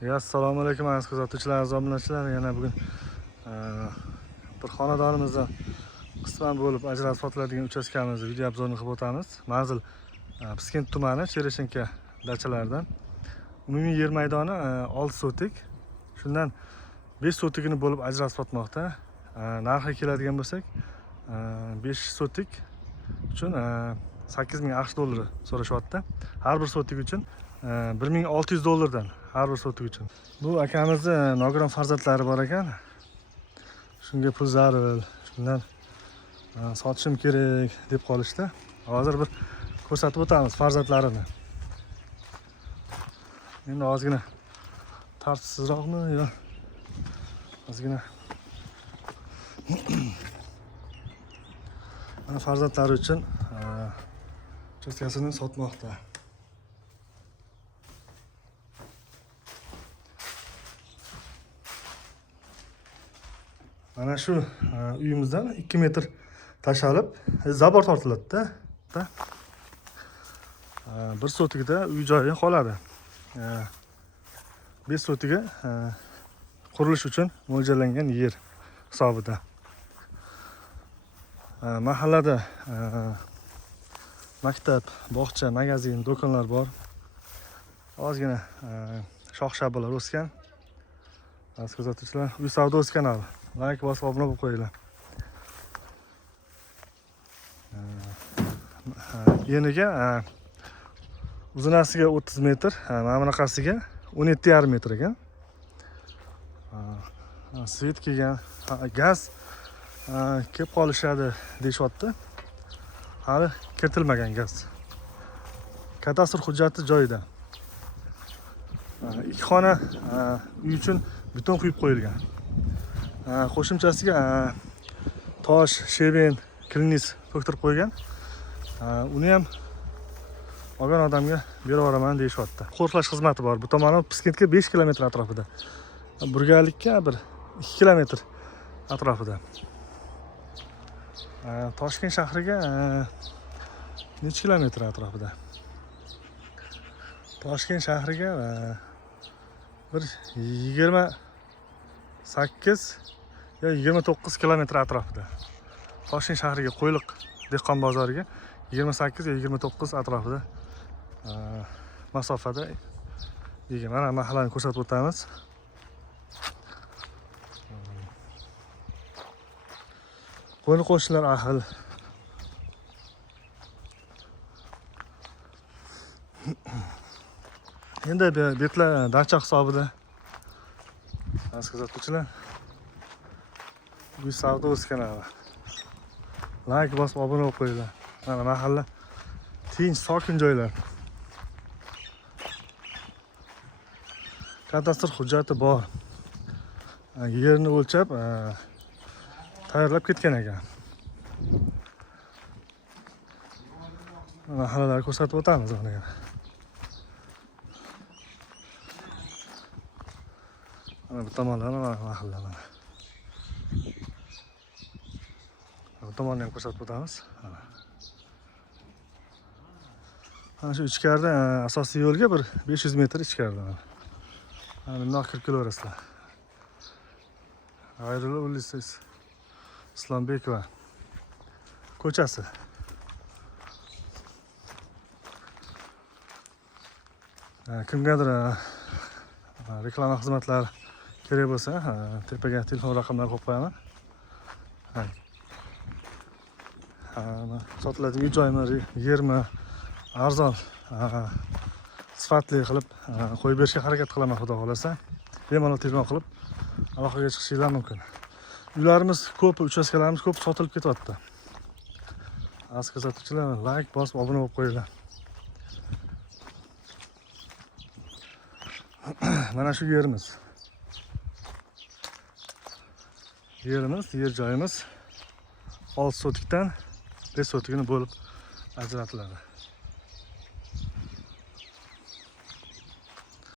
Assalomu alaykum aziz kuzatuvchilar, aziz obunachilar. Yana bugun bir xonadonimizdan qisman bo'lib ajratib sotiladigan uchastkamizni video obzorini qilib o'tamiz. Manzil Piskent tumani Chereshenka dachalaridan. Umumiy yer maydoni 6 sotik. Shundan 5 sotigini bo'lib ajratib sotmoqda. Narxiga keladigan bo'lsak, 5 sotik uchun 8000 AQSh dollari so'rashyapti. Har bir sotik uchun 1600 dollardan har bir sotik uchun. Bu akamizni nogiron farzandlari bor ekan. Shunga pul zarur, shundan sotishim kerak deb qolishdi. Hozir bir ko'rsatib o'tamiz farzandlarini. Endi ozgina tartibsizroqmi yo ozgina mana farzandlari uchun uchastkasini sotmoqda. Mana shu uyimizdan 2 metr tashalib zabor tortiladi-da. 1 sotikda uy joyi qoladi. 5 sotiga qurilish uchun mo'ljallangan yer hisobida. Mahallada maktab, bog'cha, magazin, do'konlar bor. Ozgina shox-shabbalar o'sgan. Aziz kuzatuvchilar, uy savdosi kanali. Like bosib obuna bo'lib qo'yinglar. Yeniga uzunasiga 30 metr, mana bunaqasiga 17,5 metr ekan. Svet kelgan, gaz kelib qolishadi deyapti. Hali kiritilmagan gaz. Kadastr hujjati joyida. 2 xona uy uchun beton quyib qo'yilgan. Qo'shimchasiga tosh, sheben, klinis to'ktirib qo'ygan. Uni ham olgan odamga berib yuboraman deyapti. Qo'riqlash xizmati bor. Bu tomoni Piskentga 5 kilometr atrofida. Burgalikka bir 2 kilometr atrofida. Toshkent shahriga necha kilometr atrofida? Toshkent shahriga bir 28 yo 29 kilometr atrofida. Toshkent shahriga Qo'yliq dehqon bozoriga 28 yo 29 atrofida masofada. Mana mahallani ko'rsatib o'tamiz. Qo'ni qo'shnilar ahil. Endi betlar dacha hisobida. Aziz kuzatuvchilar, uy savdosi kanali. Like bosib obuna bo'lib qo'yinglar. Mana mahalla tinch, sokin joylar. Kadastr hujjati bor. Yerni o'lchab tayyorlab ketgan ekan. Mahallalarni ko'rsatib o'tamiz mana. Mana bu tomonlar mahalla mana. Bu tomonni ham ko'rsatib o'tamiz. Mana shu ichkarida asosiy yo'lga bir 500 metr ichkarida. Mana bundoq kirib kelaverasizlar. G'ayrullo ulisi Islombekova ko'chasi. Kimgadir reklama xizmatlari kerak bo'lsa, tepaga telefon raqamlarini qo'yib qo'yaman. Sotiladigan uy joymi, yermi, arzon, sifatli qilib qo'yib berishga harakat qilaman, xudo xolasa. Bemalol telefon qilib aloqaga chiqishinglar mumkin. Uylarimiz ko'p, uchastkalarimiz ko'p sotilib ketyapti. Aziz kuzatuvchilar, like bosib obuna bo'lib qo'yinglar. Mana shu yerimiz. Yer joyimiz 6 sotikdan 5 sotigini bo'lib ajratiladi.